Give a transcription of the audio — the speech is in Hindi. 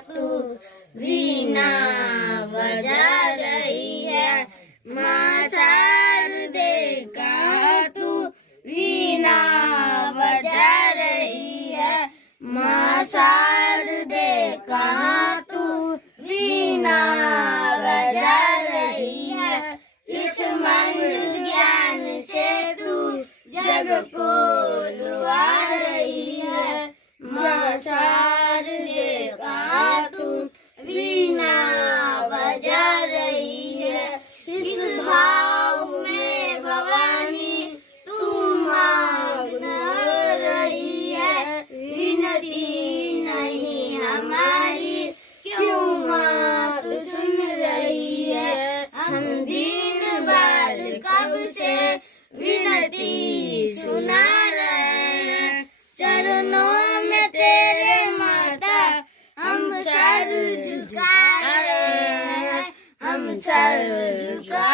तू वीणा बजा रही है। माँ शारदे का तू वीणा बजा रही है। माँ शारदे का तू वीणा बजा रही है। इस मंत्र ज्ञान से तू जग को लुआ रही है। माँ शारदे का तू वीणा बजा रही है। इस भाव में भवानी तू मग्न हो रही है। विनती नहीं हमारी क्यों माँ तू सुन रही है। हम दीन बाल कब से विनती सुना रहे हैं। चरणों में तेरे माता हम सर झुका रहे हैं। हम सर झुका